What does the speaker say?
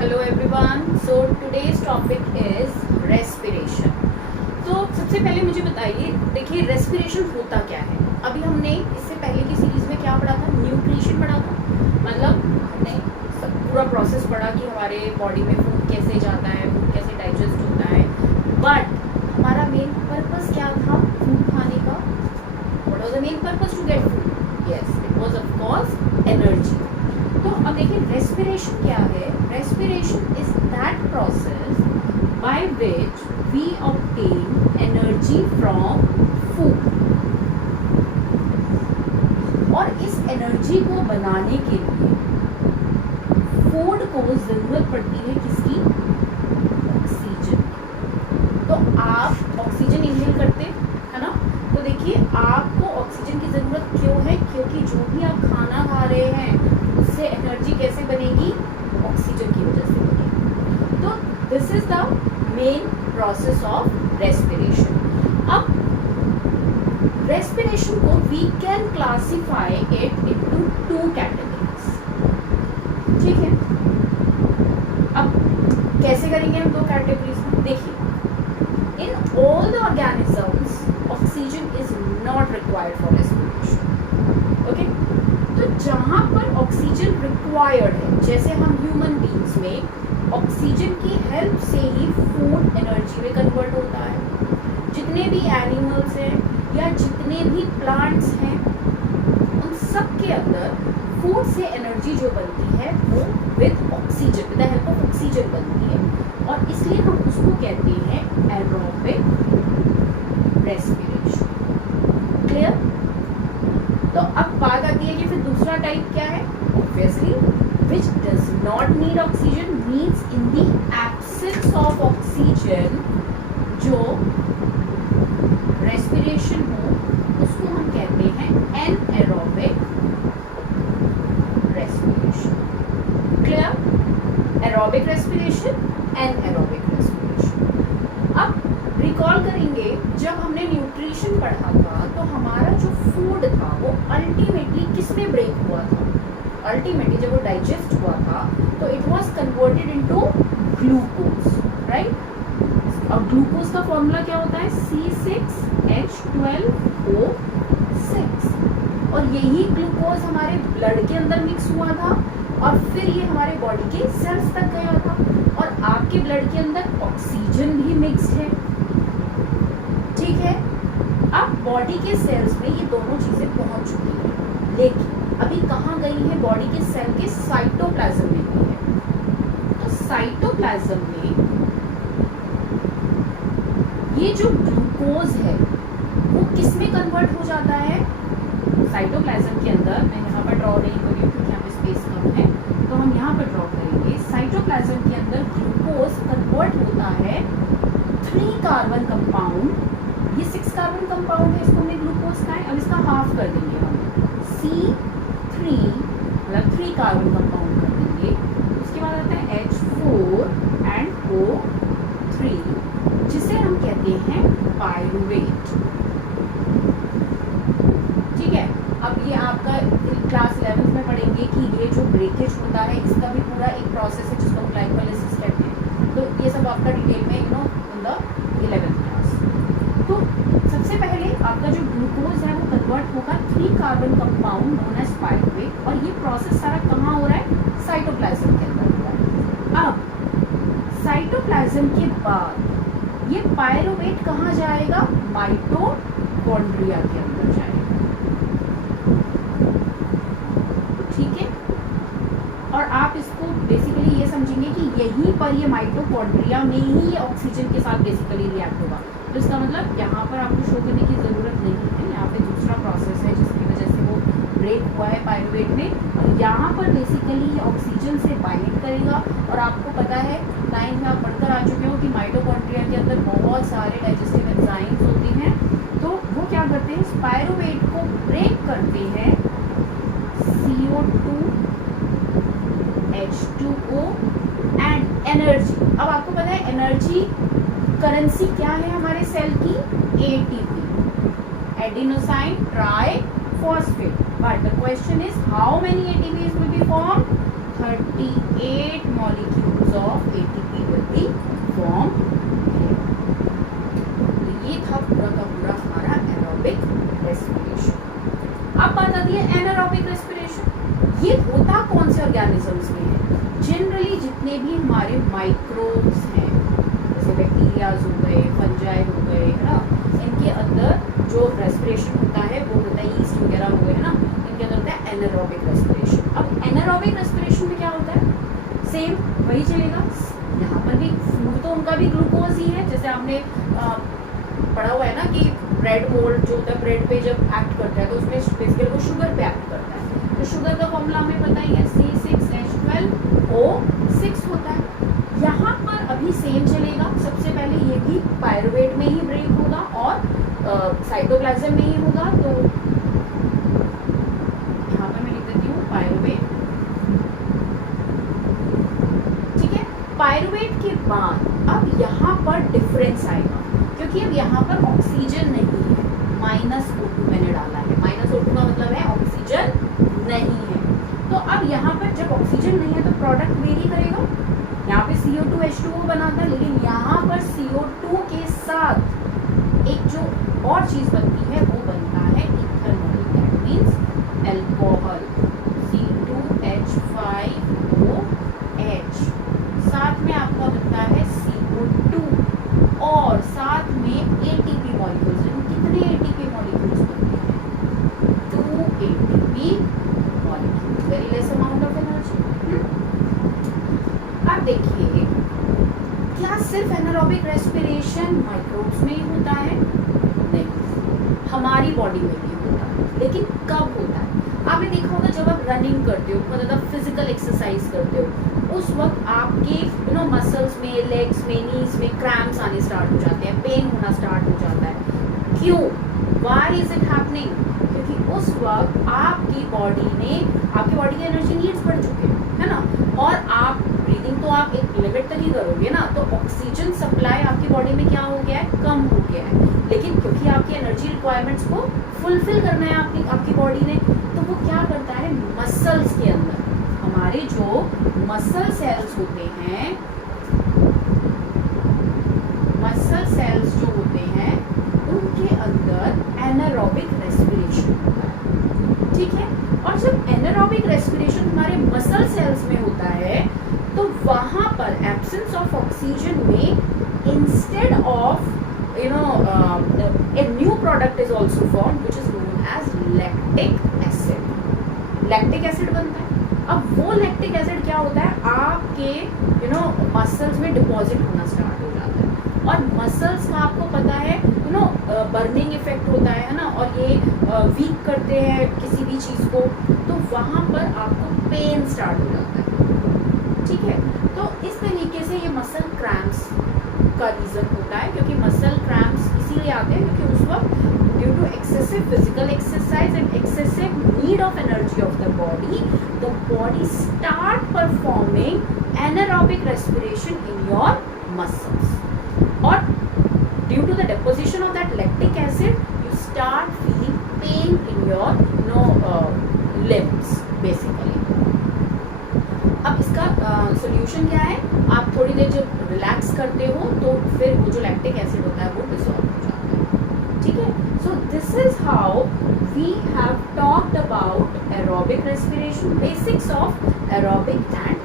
Hello everyone. So today's topic is respiration. तो सबसे पहले मुझे बताइए, देखिए रेस्पिरेशन होता क्या है। अभी हमने इससे पहले की सीरीज में क्या पढ़ा था, न्यूट्रिशन पढ़ा था। मतलब हमने पूरा प्रोसेस पढ़ा कि हमारे बॉडी में फूड कैसे जाता है, फूड कैसे डाइजेस्ट होता है। बट हमारा मेन पर्पस क्या था फूड खाने का? What was the main purpose to get food? Yes, it was of course energy. तो अब देखिए रेस्पिरेशन क्या है। Respiration is that process by which we obtain energy from food. और इस एनर्जी को बनाने के लिए फूड को जरूरत पड़ती है किसकी? ऑक्सीजन। तो आप ऑक्सीजन इनहेल करते है ना। तो देखिए आपको ऑक्सीजन की जरूरत क्यों है? क्योंकि जो भी आप खाना खा रहे हैं उससे एनर्जी कैसे बनेगी? ऑक्सीजन की वजह से बनेगी। तो this is the main process of respiration. अब रेस्पिरेशन को we can classify it into two categories. ठीक है, अब कैसे करेंगे हम दो कैटेगरीज में? देखिए, in all the organisms oxygen is not required for respiration. Okay, तो जहाँ पर ऑक्सीजन रिक्वायर्ड है, जैसे हम ह्यूमन बींग्स में ऑक्सीजन की हेल्प से ही फूड एनर्जी में कन्वर्ट होता है। जितने भी एनिमल्स हैं या जितने भी प्लांट्स हैं उन सब के अंदर फूड से एनर्जी जो बनती है वो with oxygen, with the help of oxygen बनती है। और इसलिए हम उसको कहते हैं एरोबिक रेस्पिरेशन। क्लियर? तो अब बात आती है कि फिर दूसरा टाइप क्या है? Obviously which does not need oxygen, means in the absence of oxygen जो रेस्पिरेशन हो उसको हम कहते हैं anaerobic respiration. Clear? Aerobic respiration, anaerobic respiration. अब रिकॉल करेंगे जब हमने न्यूट्रिशन पढ़ा था तो हमारा जो फूड था वो अल्टीमेटली किसमें ब्रेक हुआ था? अल्टीमेटली जब वो डाइजेस्ट हुआ था तो it was converted into glucose, right? और ग्लूकोज का फॉर्मूला क्या होता है? C6H12O6। और यही ग्लूकोज हमारे ब्लड के अंदर मिक्स हुआ था और फिर ये हमारे बॉडी के सेल्स तक गया था। और आपके ब्लड के अंदर ऑक्सीजन भी मिक्स्ड है। ठीक है, अब बॉडी के सेल्स में ये दोनों चीजें पहुंच चुकी हैं, लेकिन अभी कहाँ गई है? बॉडी के सेल के साइटोप्लाज्म में गई है। तो साइटोप्लाज्म में ये जो ग्लूकोज है वो किस में कन्वर्ट हो जाता है? साइटोप्लाज्म के अंदर, मैं यहाँ पर ड्रॉ नहीं कर रही हूँ क्योंकि यहाँ पे स्पेस कम है, तो हम यहाँ पर ड्रॉ करेंगे। साइटोप्लाज्म के अंदर ग्लूकोज कन्वर्ट होता है 3 कार्बन कंपाउंड। ये 6 कार्बन कंपाउंड है, इसको हमने ग्लूकोज का है। अब इसका हाफ कर देंगे हम, C3 मतलब 3 कार्बन कंपाउंड कर देंगे। उसके बाद आता है H4 एंड O3 जिसे हम कहते हैं पायरुवेट। ठीक है, अब ये आपका क्लास 11 में पढ़ेंगे कि ये जो ब्रेकेज होता है इसका भी पूरा एक प्रोसेस है जिसको ग्लाइकोलाइसिस कहते हैं। तो ये सब आपका डिटेल में इन द 11th क्लास। तो सबसे पहले आपका जो ग्लूकोज है वो कन्वर्ट होगा 3 carbon compound known as pyruvate. और ये प्रोसेस सारा कहाँ हो रहा है? साइटोप्लाज्म के अंदर हो रहा है। अब साइटोप्लाज्म के बाद ये पायरुवेट कहाँ जाएगा? माइटोकॉन्ड्रिया के अंदर जाएगा। ठीक है, और आप इसको बेसिकली ये समझेंगे कि यहीं पर ये माइटोकॉन्ड्रिया में ही ये ऑक्सीजन के साथ बेसिकली रिएक्ट होगा। तो इसका मतलब यहाँ पर आपको शो करने की ज़रूरत नहीं है, यहाँ पे दूसरा प्रोसेस है जिसकी वजह से वो ब्रेक हुआ है पायरुवेट में। और यहाँ पर बेसिकली ये ऑक्सीजन से बाइंड करेगा। और आपको पता है 9th में आप पढ़कर आ चुके हो कि माइटोकॉन्ड्रिया के अंदर बहुत सारे डाइजेस्टिव एंजाइम्स होते हैं। तो वो क्या करते हैं? इस पायरुवेट को ब्रेक करते हैं CO2 H2O एंड एनर्जी। अब आपको पता है एनर्जी करेंसी क्या है हमारे सेल की? ATP, adenosine try phosphate. But the question is how many ATPs will be formed? 38 molecules. molecules of ATP will be formed here. तो ये था पूरा का पूरा हमारा एरोबिक रेस्पिरेशन। अब बात आती है एनारोबिक रेस्पिरेशन। ये होता कौन से ऑर्गेनिजम्स में है? जनरली जितने भी हमारे माइक्रोब्स हैं, जैसे बैक्टीरियाज हो गए, फंजाई हो गए, है ना, इनके अंदर जो रेस्पिरेशन होता है वो होता है, ईस्ट वगैरह हो गए, है ना, इनके अंदर होता है एनारोबिक रेस्पिरेशन। अब एनारोबिक रेस्पिरेशन में क्या होता है? सेम वही चलेगा, यहाँ पर भी फूड तो उनका भी ग्लूकोज ही है। जैसे आपने पढ़ा हुआ है ना कि ब्रेड मोल्ड जो होता है, ब्रेड पे जब एक्ट करता है तो उसमें बेसिकली वो शुगर पे एक्ट करता है। तो शुगर का फॉर्मूला हमें पता ही है, C6H12O6 होता है। यहाँ पर अभी सेम चलेगा, सबसे पहले ये भी पायरुवेट में ही ब्रेक होगा और साइटोप्लाज्म में ही होगा। तो यहाँ पर मैं लिख देती हूँ पायरुवेट, ठीक है। पायरुवेट के बाद अब यहाँ पर डिफरेंस आएगा, क्योंकि अब यहाँ पर ऑक्सीजन नहीं है, -O2 मैंने डाला है। -O2 का मतलब है ऑक्सीजन नहीं है। तो अब यहाँ पर जब ऑक्सीजन नहीं है तो प्रोडक्ट वेरी करेगा। यहाँ पे CO2H2O बनाता है, लेकिन यहाँ पर CO2 के साथ एक जो और चीज बनती है वो बनता है ethanol, that means alcohol, C2H5OH। साथ में आपका बनता है CO2 और साथ में ATP मॉलिक्यूल्स। कितने ATP मॉलिक्यूल्स बनते हैं? 2 ATP molecules, very less amount of energy. अब देखिए, क्या सिर्फ एनारोबिक रेस्पिरेशन माइक्रोब्स में ही होता है? नहीं, हमारी बॉडी में भी होता है, लेकिन कब होता है? आपने देखा होगा जब आप रनिंग करते हो, बहुत ज़्यादा फिजिकल एक्सरसाइज करते हो, उस वक्त आपके मसल्स में, लेग्स में, नीज में क्रैम्प्स आने स्टार्ट हो जाते हैं, पेन होना स्टार्ट हो जाता है। क्यों? Why is it happening? क्योंकि उस वक्त आपकी बॉडी की एनर्जी नीड्स बढ़ चुके हैं, है ना, और आप ब्रीदिंग तो आप एक लिमिट तक ही करोगे ना, तो ऑक्सीजन सप्लाई आपकी बॉडी में क्या हो गया है? कम हो गया है। लेकिन क्योंकि आपकी एनर्जी रिक्वायरमेंट्स को फुलफिल करना है आपकी बॉडी ने, तो वो क्या करता है? मसल्स के अंदर हमारे जो मसल सेल्स होते हैं, मसल सेल्स जो होते हैं उनके अंदर एनारोबिक रेस्पिरेशन होता है, ठीक है। और जब एनारोबिक रेस्पिरेशन हमारे मसल सेल्स में होता है तो वहां पर एब्सेंस ऑफ ऑक्सीजन में instead of a new product is also formed which is known as lactic acid. Lactic acid बनता है। अब वो लैक्टिक एसिड क्या होता है? आपके मसल्स में डिपॉजिट होना स्टार्ट हो जाता है, और मसल्स का आपको पता है बर्निंग इफेक्ट होता है ना, और ये वीक करते हैं किसी भी चीज़ को, तो वहाँ पर आपको पेन स्टार्ट हो जाता है, ठीक है। तो इस तरीके से ये मसल क्रैम्प्स का रीज़न होता है, क्योंकि मसल क्रैम्प्स इसीलिए आते हैं क्योंकि उस वक्त due to excessive physical exercise and excessive need of energy of the body start performing anaerobic respiration in your muscles, और due to the deposition of that lactic acid you start feeling pain in your limbs basically. अब इसका solution क्या है? आप थोड़ी देर जब relax करते हो तो फिर वो जो लैक्टिक एसिड होता है वो डिसॉल्व हो जाता है, ठीक है। So this is how we have talked about aerobic respiration, basics of aerobic and